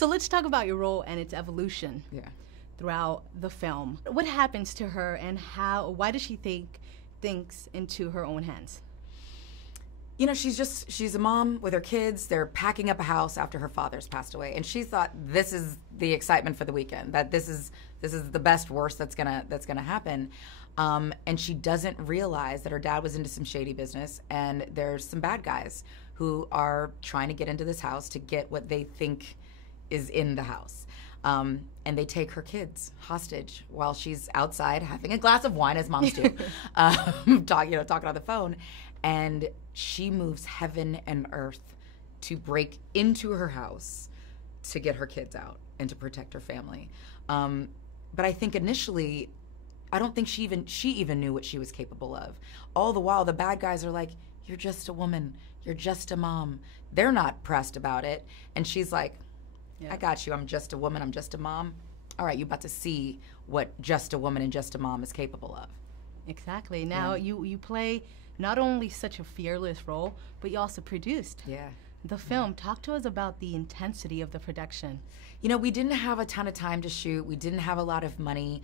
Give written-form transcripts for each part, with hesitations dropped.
So let's talk about your role and its evolution throughout the film. What happens to her, and why does she take things into her own hands? You know, she's a mom with her kids. They're packing up a house after her father's passed away, and she thought this is the excitement for the weekend. That this is the best worst that's gonna happen, and she doesn't realize that her dad was into some shady business, and there's some bad guys who are trying to get into this house to get what they think is in the house. And they take her kids hostage while she's outside having a glass of wine, as moms do, talking on the phone. And she moves heaven and earth to break into her house to get her kids out and to protect her family. But I think initially, I don't think she even knew what she was capable of. All the while, the bad guys are like, "You're just a woman. You're just a mom." They're not pressed about it. And she's like, "I got you. I'm just a woman. I'm just a mom. All right, you're about to see what just a woman and just a mom is capable of." Exactly. Now you play not only such a fearless role, but you also produced the film. Talk to us about the intensity of the production. You know, we didn't have a ton of time to shoot. We didn't have a lot of money,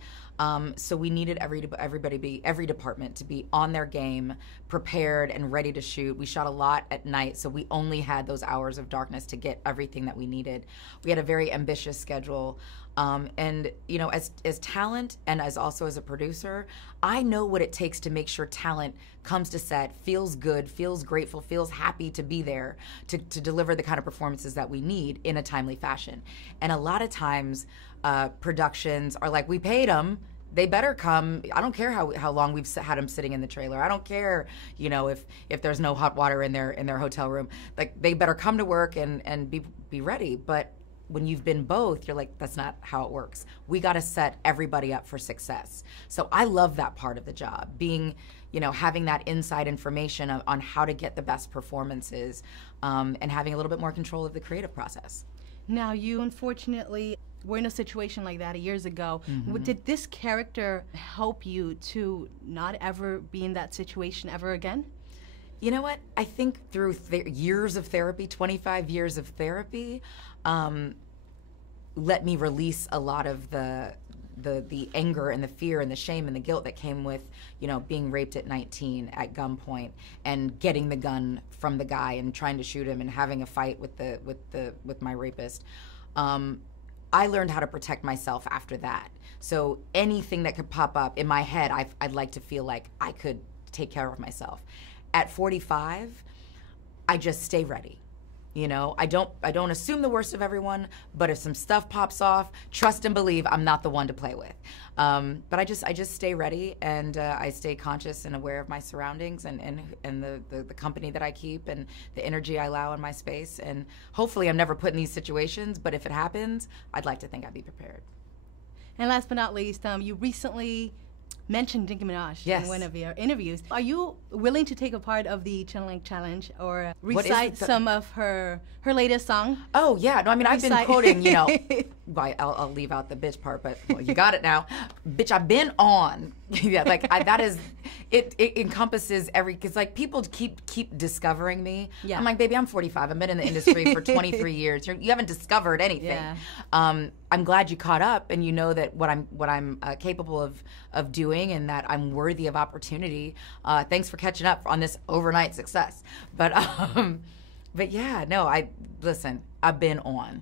so we needed every department to be on their game, prepared and ready to shoot. We shot a lot at night, so we only had those hours of darkness to get everything that we needed. We had a very ambitious schedule, and you know, as talent and as a producer, I know what it takes to make sure talent comes to set, feels good, feels grateful, feels happy to be there to deliver the kind of performances that we need in a timely fashion. And a lot of times, productions are like, "We paid them, they better come. I don't care how long we've had them sitting in the trailer. I don't care, you know, if there's no hot water in their hotel room. Like, they better come to work and be ready." But when you've been both, you're like, that's not how it works. We got to set everybody up for success. So I love that part of the job, being, you know, having that inside information on how to get the best performances, and having a little bit more control of the creative process. Now, you unfortunately were in a situation like that years ago. Did this character help you to not ever be in that situation ever again? You know what? I think through years of therapy, 25 years of therapy, let me release a lot of the anger and the fear and the shame and the guilt that came with, you know, being raped at 19 at gunpoint and getting the gun from the guy and trying to shoot him and having a fight with my rapist. I learned how to protect myself after that. So anything that could pop up in my head, I'd like to feel like I could take care of myself. At 45, I just stay ready. You know, I don't assume the worst of everyone, but if some stuff pops off, trust and believe I'm not the one to play with. But I just stay ready, and I stay conscious and aware of my surroundings and the company that I keep and the energy I allow in my space. And hopefully I'm never put in these situations, but if it happens, I'd like to think I'd be prepared. And last but not least, you recently mentioned Nicki Minaj in one of your interviews. Are you willing to take a part of the Channeling Challenge or recite some of her latest song? Oh, yeah. No, I mean, I've been quoting, you know, I'll leave out the bitch part, but well, you got it now. Bitch, I've been on. Yeah, like, that is, it encompasses because like people keep discovering me. Yeah. I'm like, baby, I'm 45. I've been in the industry for 23 years. You haven't discovered anything. Yeah. I'm glad you caught up and you know that what I'm capable of doing and that I'm worthy of opportunity. Thanks for catching up on this overnight success. But yeah, no, listen, I've been on.